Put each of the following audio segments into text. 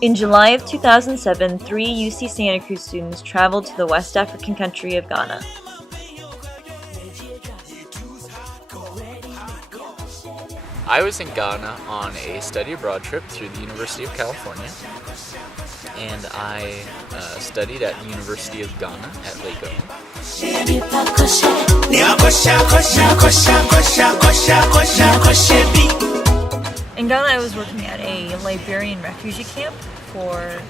In July of 2007, 3 UC Santa Cruz students traveled to the West African country of Ghana. I was in Ghana on a study abroad trip through the University of California, and I studied at the University of Ghana at Lagos. In Ghana, I was working at a Liberian refugee camp for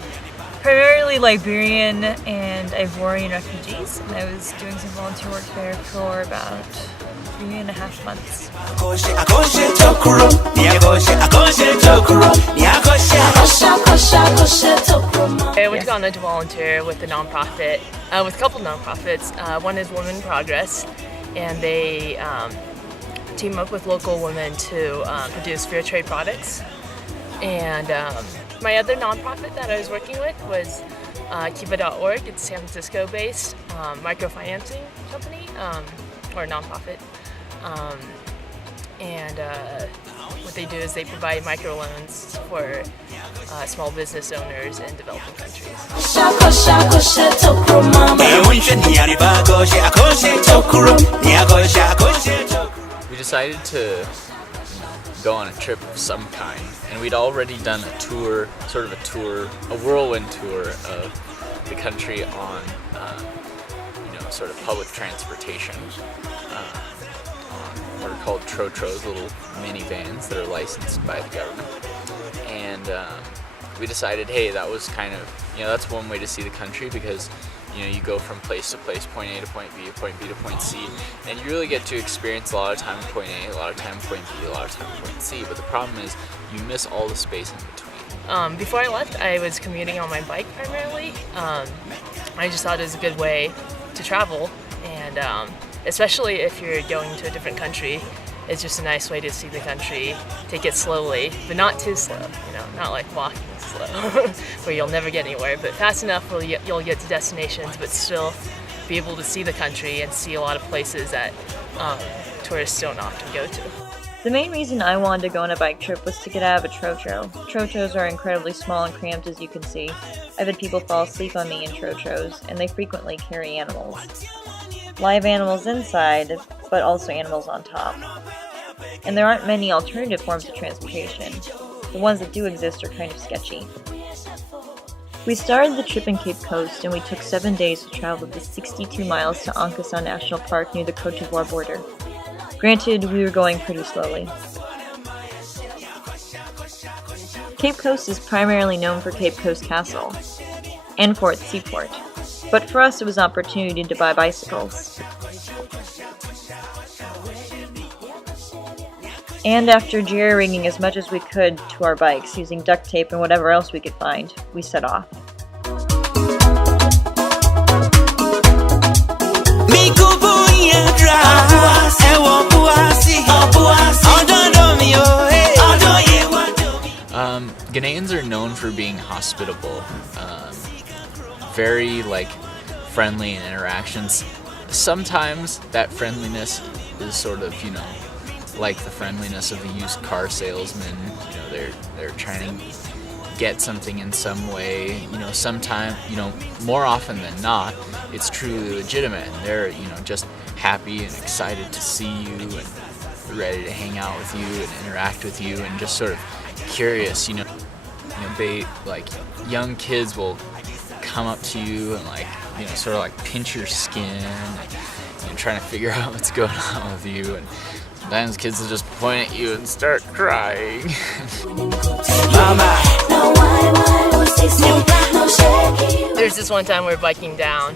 primarily Liberian and Ivorian refugees, and I was doing some volunteer work there for about 3.5 months. I went to Ghana to volunteer with a nonprofit, with a couple nonprofits. One is Women in Progress, and they team up with local women to produce fair trade products. And my other nonprofit that I was working with was Kiva.org. It's a San Francisco-based microfinancing company or nonprofit. And what they do is they provide microloans for small business owners in developing countries. We decided to go on a trip of some kind, and we'd already done a tour, a whirlwind tour of the country on, sort of public transportation. On what are called trotros, little minivans that are licensed by the government. And we decided, hey, that was kind of, that's one way to see the country, because you go from place to place, point A to point B, point B to point C, and you really get to experience a lot of time in point A, a lot of time in point B, a lot of time in point C. But the problem is you miss all the space in between. Before I left, I was commuting on my bike primarily. I just thought it was a good way to travel, and especially if you're going to a different country, it's just a nice way to see the country. Take it slowly, but not too slow. Not like walking slow, where you'll never get anywhere, but fast enough where you'll get to destinations, but still be able to see the country and see a lot of places that tourists don't often go to. The main reason I wanted to go on a bike trip was to get out of a trotro. Trotros are incredibly small and cramped, as you can see. I've had people fall asleep on me in trotros, and they frequently carry animals. Live animals inside, but also animals on top. And there aren't many alternative forms of transportation. The ones that do exist are kind of sketchy. We started the trip in Cape Coast, and we took 7 days to travel the 62 miles to Ankasa National Park near the Cote d'Ivoire border. Granted, we were going pretty slowly. Cape Coast is primarily known for Cape Coast Castle and for its seaport, but for us it was an opportunity to buy bicycles. And after jerry-rigging as much as we could to our bikes using duct tape and whatever else we could find, we set off. Ghanaians are known for being hospitable, very friendly in interactions. Sometimes that friendliness is sort of, like the friendliness of a used car salesman. They're trying to get something in some way. Sometimes, more often than not, it's truly legitimate, and they're, just happy and excited to see you and ready to hang out with you and interact with you and just sort of curious. They young kids will come up to you and sort of pinch your skin and trying to figure out what's going on with you, and sometimes kids will just point at you and start crying. There's this one time we were biking down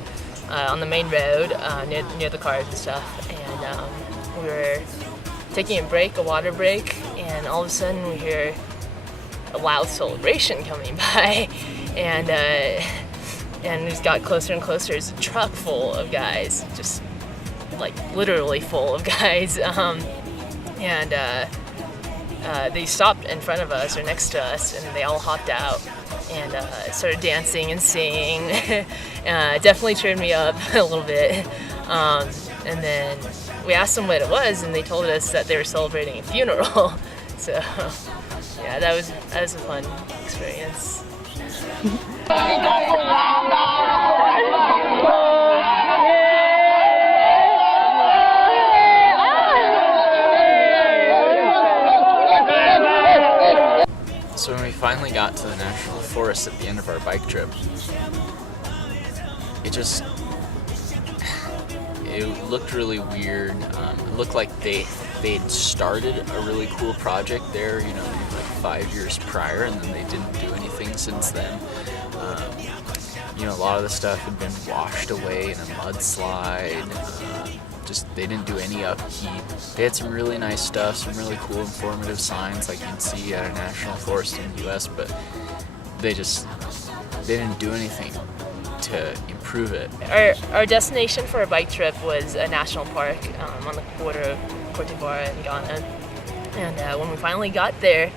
on the main road near the cars and stuff, and we were taking a water break, and all of a sudden we hear a loud celebration coming by, and it just got closer and closer. It's a truck full of guys, just literally full of guys, and they stopped in front of us or next to us, and they all hopped out and started dancing and singing. Definitely cheered me up a little bit, and then we asked them what it was, and they told us that they were celebrating a funeral. So yeah, that was a fun experience. So when we finally got to the national forest at the end of our bike trip, it looked really weird. It looked like they'd started a really cool project there, you know, like 5 years prior, and then they didn't do anything since then. You know, a lot of the stuff had been washed away in a mudslide. They didn't do any upkeep. They had some really nice stuff, some really cool informative signs like you'd see at a national forest in the US, but they didn't do anything to improve it. Our destination for a bike trip was a national park on the border of Cote d'Ivoire and Ghana. And when we finally got there,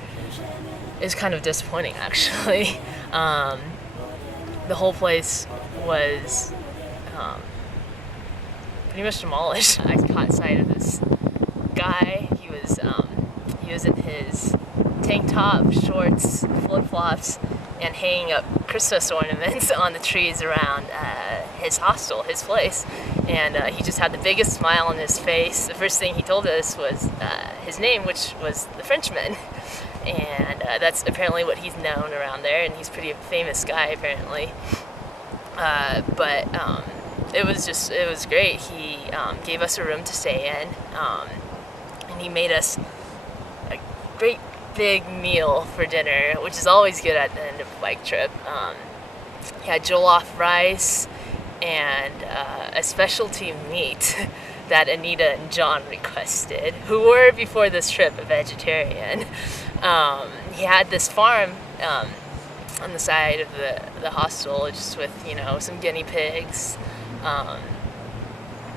it was kind of disappointing, actually. The whole place was pretty much demolished. I caught sight of this guy. He was in his tank top, shorts, flip-flops, and hanging up Christmas ornaments on the trees around his hostel, his place. And he just had the biggest smile on his face. The first thing he told us was his name, which was the Frenchman. And that's apparently what he's known around there, and he's a pretty famous guy apparently. But it was great. He gave us a room to stay in, and he made us a great big meal for dinner, which is always good at the end of a bike trip. He had jollof rice and a specialty meat that Anita and John requested, who were before this trip a vegetarian. He had this farm on the side of the hostel, just with, you know, some guinea pigs,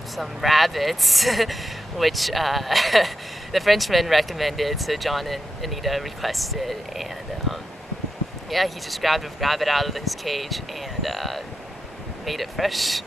some rabbits, which the Frenchman recommended, so John and Anita requested, and yeah, he just grabbed a rabbit out of his cage and made it fresh.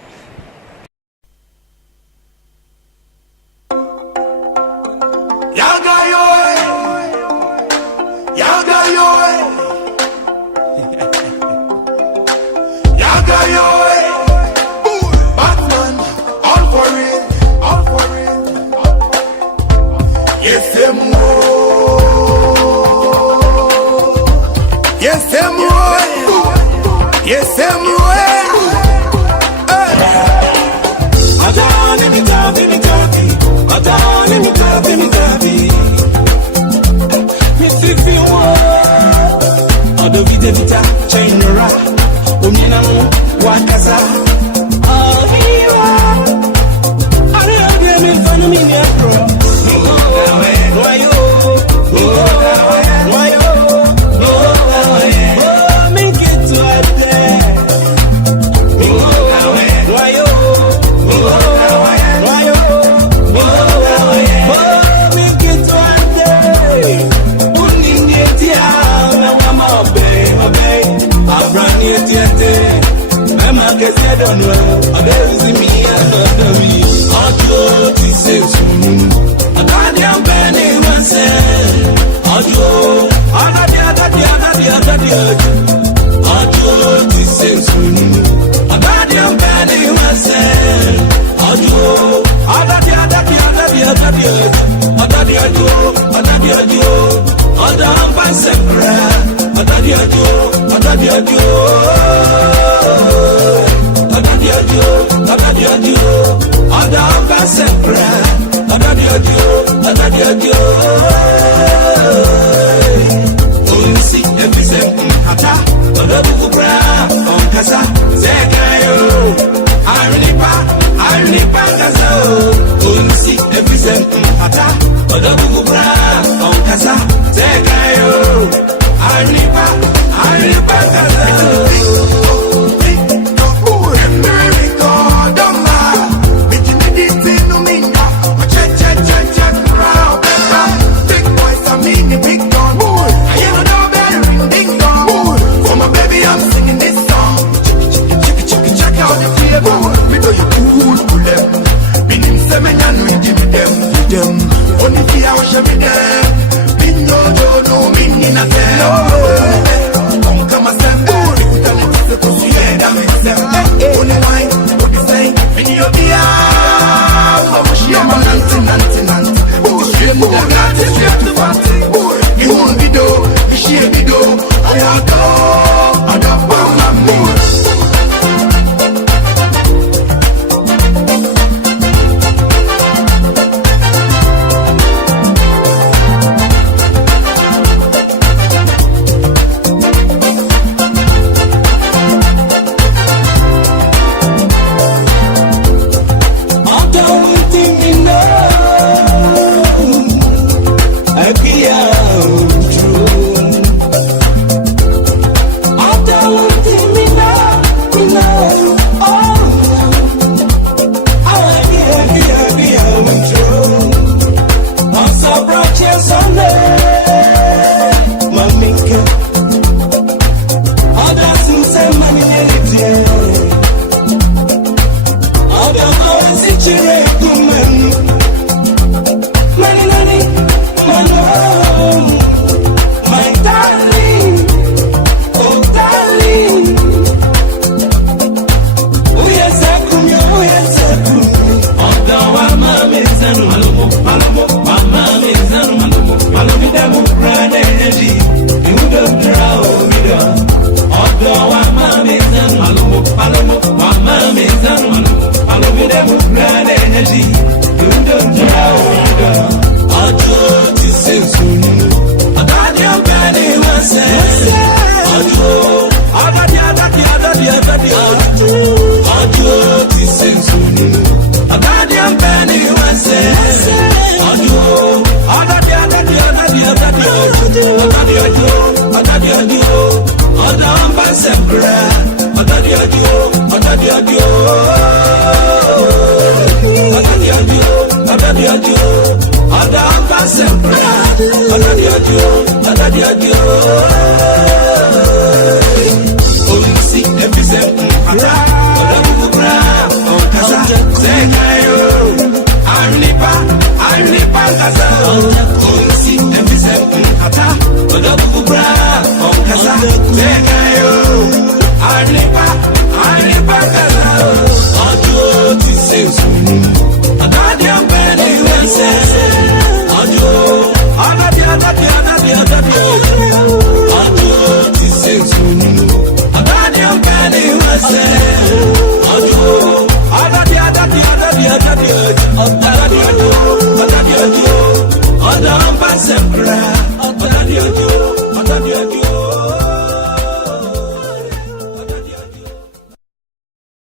adi adi oh.